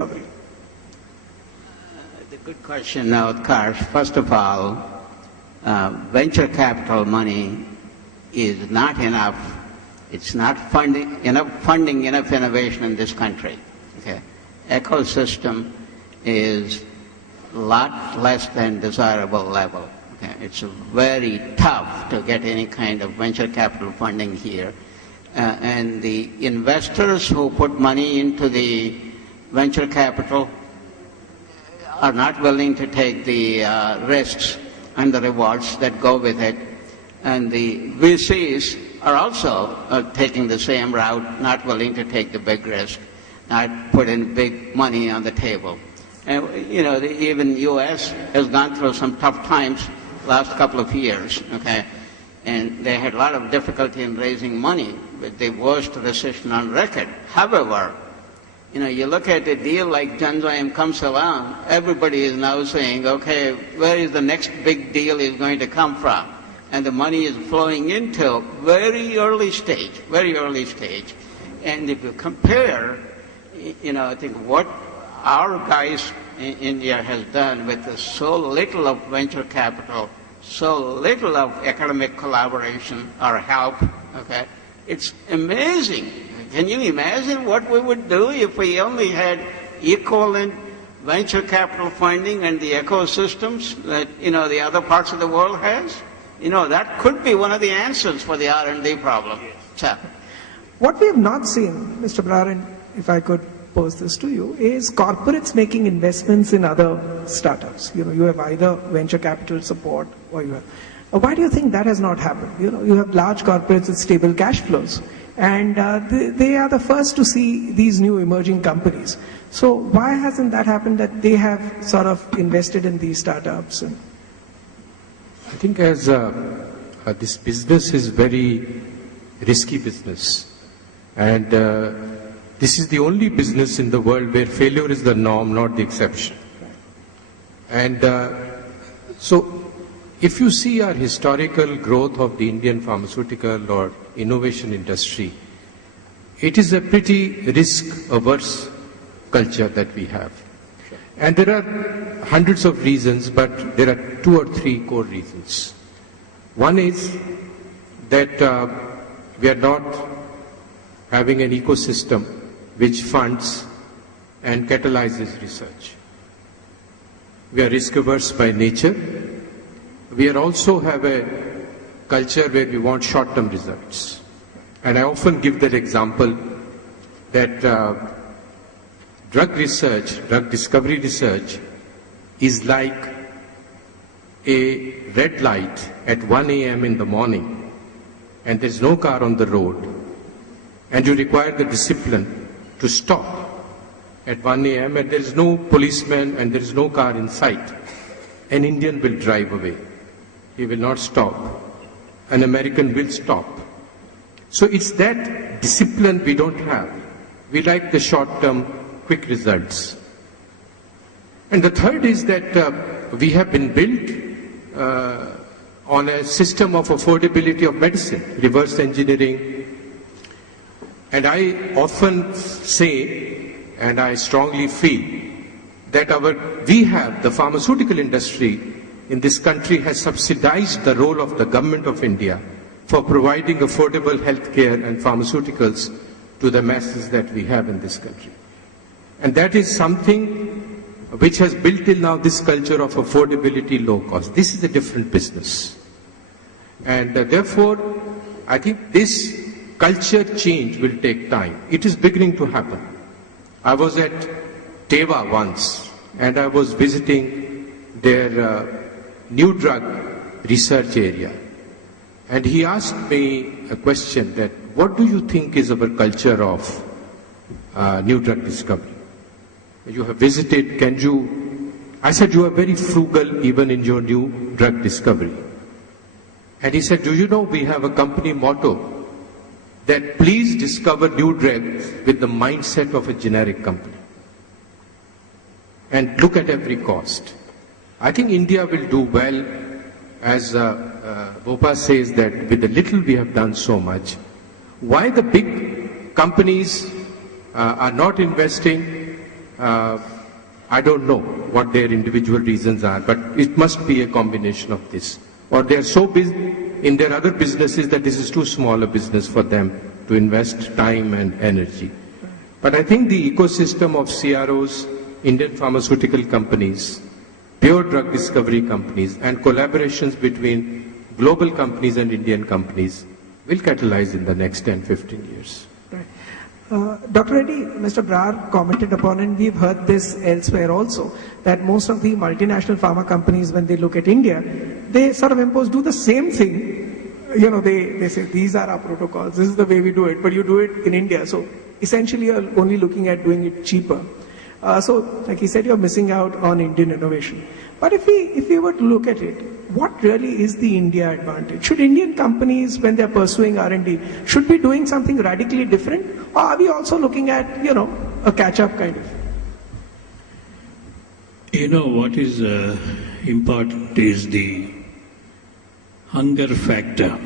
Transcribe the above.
The good question now, Karsh. First of all, venture capital money is not enough. It's not funding enough innovation in this country. Okay? Ecosystem is a lot less than desirable level. Okay? It's very tough to get any kind of venture capital funding here. And the investors who put money into the venture capital are not willing to take the risks and the rewards that go with it. And the VCs are also taking the same route, not willing to take the big risk, not put in big money on the table. And, even U.S. has gone through some tough times last couple of years, okay? And they had a lot of difficulty in raising money with the worst recession on record. However, you look at a deal like Genzyme comes along, everybody is now saying, okay, where is the next big deal is going to come from? And the money is flowing into very early stage. And if you compare, I think what our guys in India has done with so little of venture capital, so little of academic collaboration or help, okay, it's amazing. Can you imagine what we would do if we only had equivalent venture capital funding and the ecosystems that, the other parts of the world has? That could be one of the answers for the R&D problem. So, what we have not seen, Mr. Braran, if I could pose this to you, is corporates making investments in other startups. You have either venture capital support or you have... Why do you think that has not happened? You have large corporates with stable cash flows. And they are the first to see these new emerging companies. So why hasn't that happened, that they have sort of invested in these startups? I think as this business is very risky business. And this is the only business in the world where failure is the norm, not the exception. And so if you see our historical growth of the Indian pharmaceutical or innovation industry, it is a pretty risk-averse culture that we have. And there are hundreds of reasons, but there are 2 or 3 core reasons. One is that we are not having an ecosystem which funds and catalyzes research. We are risk-averse by nature. We also have a culture where we want short-term results. And I often give that example that drug discovery research is like a red light at 1 a.m. in the morning, and there's no car on the road, and you require the discipline to stop at 1 a.m. and there is no policeman and there is no car in sight. An Indian will drive away. He will not stop. An American will stop. So it's that discipline we don't have. We like the short-term, quick results. And the third is that we have been built on a system of affordability of medicine, reverse engineering. And I often say, and I strongly feel, that the pharmaceutical industry in this country has subsidized the role of the government of India for providing affordable health care and pharmaceuticals to the masses that we have in this country. And that is something which has built till now this culture of affordability, low cost. This is a different business. And therefore, I think this culture change will take time. It is beginning to happen. I was at Teva once, and I was visiting their new drug research area. And he asked me a question that, what do you think is our culture of new drug discovery? You have visited, I said, you are very frugal even in your new drug discovery. And he said, do you know we have a company motto that please discover new drugs with the mindset of a generic company. And look at every cost. I think India will do well, as Bopa says, that with the little we have done so much. Why the big companies are not investing? I don't know what their individual reasons are, but it must be a combination of this. Or they are so busy in their other businesses that this is too small a business for them to invest time and energy. But I think the ecosystem of CROs, Indian pharmaceutical companies, pure drug discovery companies, and collaborations between global companies and Indian companies will catalyze in the next 10, 15 years. Right. Dr. Reddy, Mr. Brar commented upon, and we've heard this elsewhere also, that most of the multinational pharma companies, when they look at India, they sort of do the same thing. You know, they say, these are our protocols, this is the way we do it, but you do it in India. So essentially you're only looking at doing it cheaper. So, like he said, you're missing out on Indian innovation. But if we were to look at it, what really is the India advantage? Should Indian companies, when they're pursuing R&D, should be doing something radically different? Or are we also looking at, you know, a catch-up kind of? You know, what is important is the hunger factor.